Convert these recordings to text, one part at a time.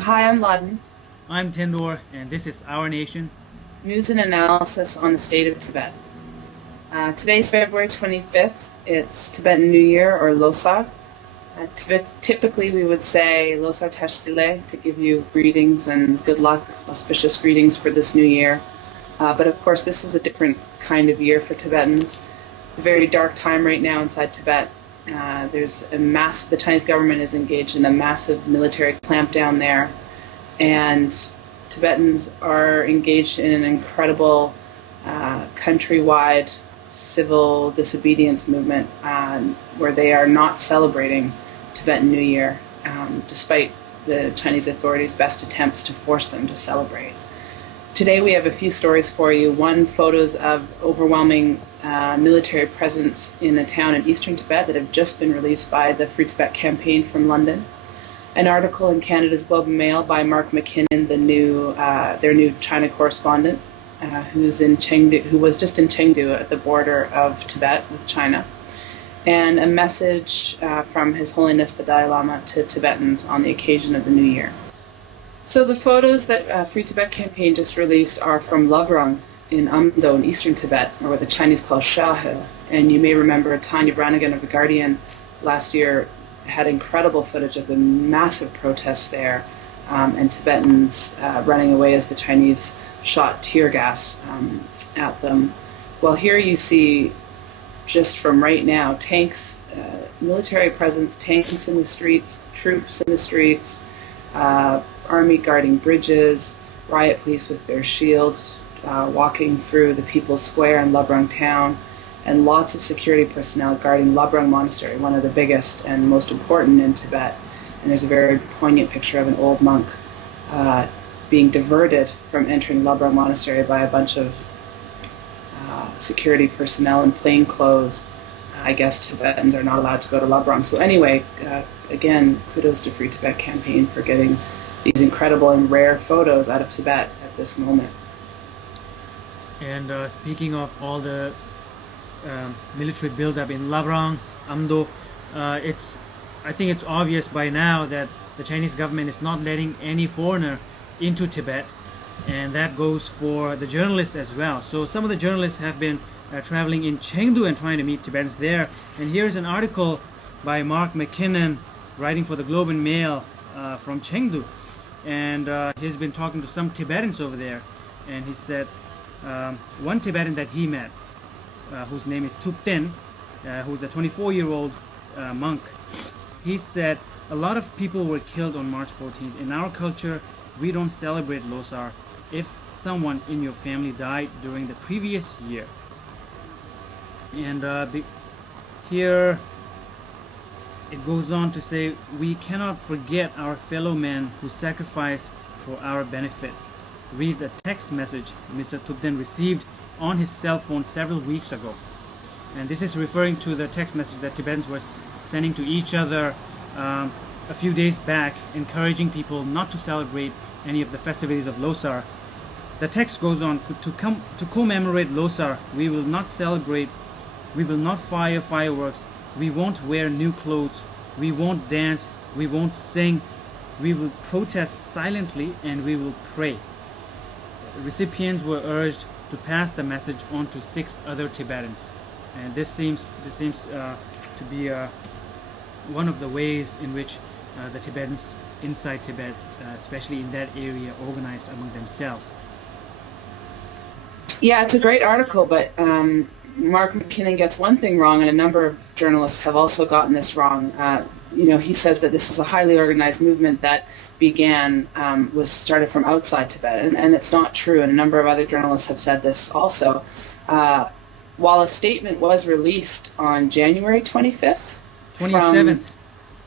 Hi, I'm Lhadon. I'm Tendor, and this is Our Nation. News and analysis on the state of Tibet. Today's February 25th. It's Tibetan New Year, or Losar. Typically, we would say Losar Tashdile to give you greetings and good luck, auspicious greetings for this new year. But of course, this is a different kind of year for Tibetans. It's a very dark time right now inside Tibet. The Chinese government is engaged in a massive military clampdown there, and Tibetans are engaged in an incredible countrywide civil disobedience movement where they are not celebrating Tibetan New Year, despite the Chinese authorities' best attempts to force them to celebrate. Today we have a few stories for you. One, photos of overwhelming military presence in a town in eastern Tibet that have just been released by the Free Tibet campaign from London. An article in Canada's Globe and Mail by Mark McKinnon, their new China correspondent, who was just in Chengdu at the border of Tibet with China, and a message from His Holiness the Dalai Lama to Tibetans on the occasion of the New Year. So the photos that Free Tibet campaign just released are from Labrang in Amdo in eastern Tibet, or what the Chinese call Shahe. And you may remember Tanya Branigan of The Guardian last year had incredible footage of the massive protests there, and Tibetans running away as the Chinese shot tear gas at them. Well, here you see, just from right now, tanks, military presence, tanks in the streets, troops in the streets, army guarding bridges, riot police with their shields walking through the People's Square in Labrang town, and lots of security personnel guarding Labrang Monastery, one of the biggest and most important in Tibet. And there's a very poignant picture of an old monk being diverted from entering Labrang Monastery by a bunch of security personnel in plain clothes. I guess Tibetans are not allowed to go to Labrang. So anyway, again, kudos to Free Tibet campaign for getting these incredible and rare photos out of Tibet at this moment. And speaking of all the military buildup in Labrang, Amdo, I think it's obvious by now that the Chinese government is not letting any foreigner into Tibet, and that goes for the journalists as well. So some of the journalists have been traveling in Chengdu and trying to meet Tibetans there. And here's an article by Mark McKinnon, writing for the Globe and Mail from Chengdu, and he's been talking to some Tibetans over there, and he said one Tibetan that he met, whose name is Thupten, who's a 24-year-old monk, he said, a lot of people were killed on March 14th. In our culture, we don't celebrate Losar if someone in your family died during the previous year. And here it goes on to say, we cannot forget our fellow men who sacrificed for our benefit. Reads a text message Mr. Thupten received on his cell phone several weeks ago. And this is referring to the text message that Tibetans were sending to each other a few days back, encouraging people not to celebrate any of the festivities of Losar. The text goes on, to commemorate Losar, we will not celebrate, we will not fire fireworks, we won't wear new clothes, we won't dance, we won't sing, we will protest silently, and we will pray. Recipients were urged to pass the message on to 6 other Tibetans, and this seems to be one of the ways in which the Tibetans inside Tibet, especially in that area, organized among themselves. Yeah, it's a great article, but Mark McKinnon gets one thing wrong, and a number of journalists have also gotten this wrong. He says that this is a highly organized movement that was started from outside Tibet, and it's not true, and a number of other journalists have said this also. While a statement was released on January 25th, 27th.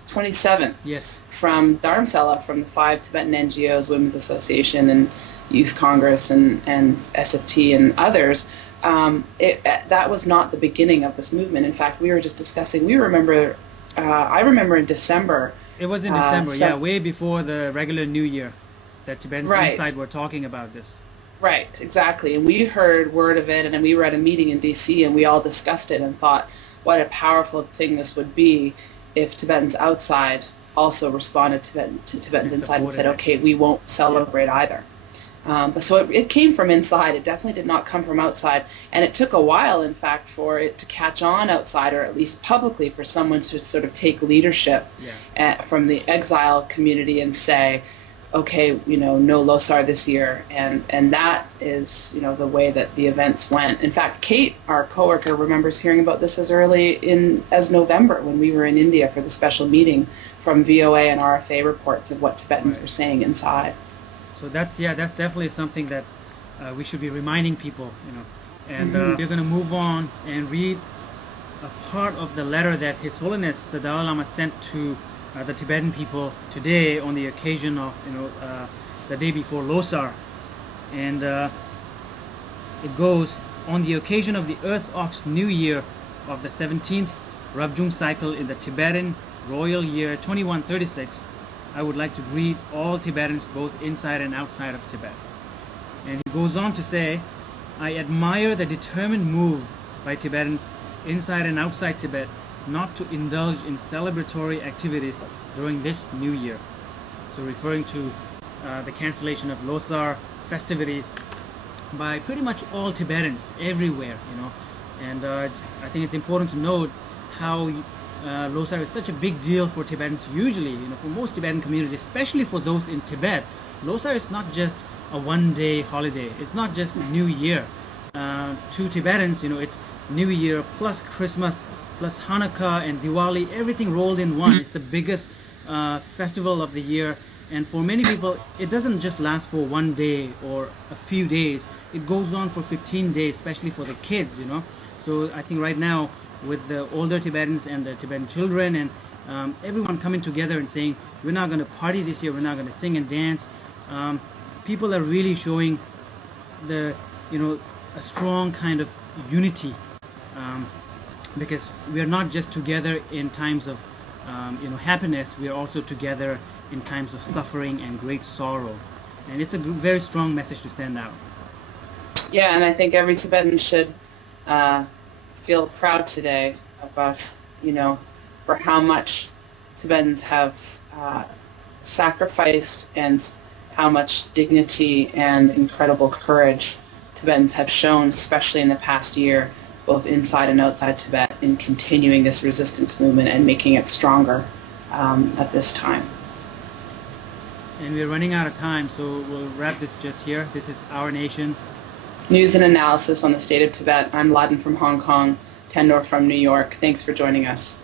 27th, Yes. from Dharamsala, from the 5 Tibetan NGOs, Women's Association and Youth Congress and SFT and others, that was not the beginning of this movement. In fact, we were just discussing, I remember in December. It was in December, yeah, way before the regular New Year, that Tibetans inside were talking about this. Right, exactly. And we heard word of it, and then we were at a meeting in DC, and we all discussed it and thought what a powerful thing this would be if Tibetans outside also responded to Tibetans inside and said, okay, we won't celebrate either. But so it came from inside. It definitely did not come from outside. And it took a while, in fact, for it to catch on outside, or at least publicly, for someone to sort of take leadership from the exile community and say, okay, no Losar this year. And that is, the way that the events went. In fact, Kate, our coworker, remembers hearing about this as early as November, when we were in India for the special meeting, from VOA and RFA reports of what Tibetans were saying inside. So that's definitely something that we should be reminding people, And we're going to move on and read a part of the letter that His Holiness the Dalai Lama sent to the Tibetan people today on the occasion of the day before Losar. And it goes, on the occasion of the Earth Ox New Year of the 17th Rabjung cycle in the Tibetan Royal Year 2136, I would like to greet all Tibetans both inside and outside of Tibet. And he goes on to say, I admire the determined move by Tibetans inside and outside Tibet not to indulge in celebratory activities during this new year. So referring to the cancellation of Losar festivities by pretty much all Tibetans everywhere, And I think it's important to note how Losar is such a big deal for Tibetans usually, for most Tibetan communities, especially for those in Tibet. Losar is not just a one-day holiday. It's not just New Year. To Tibetans, it's New Year plus Christmas plus Hanukkah and Diwali, everything rolled in one. It's the biggest festival of the year. And for many people, it doesn't just last for one day or a few days. It goes on for 15 days, especially for the kids, So I think right now, with the older Tibetans and the Tibetan children and everyone coming together and saying, we're not going to party this year, we're not going to sing and dance. People are really showing a strong kind of unity, because we are not just together in times of happiness, we are also together in times of suffering and great sorrow. And it's a very strong message to send out. Yeah, and I think every Tibetan should feel proud today about, for how much Tibetans have sacrificed and how much dignity and incredible courage Tibetans have shown, especially in the past year, both inside and outside Tibet, in continuing this resistance movement and making it stronger at this time. And we're running out of time, so we'll wrap this just here. This is Our Nation. News and analysis on the state of Tibet. I'm Lhadon from Hong Kong, Tendor from New York. Thanks for joining us.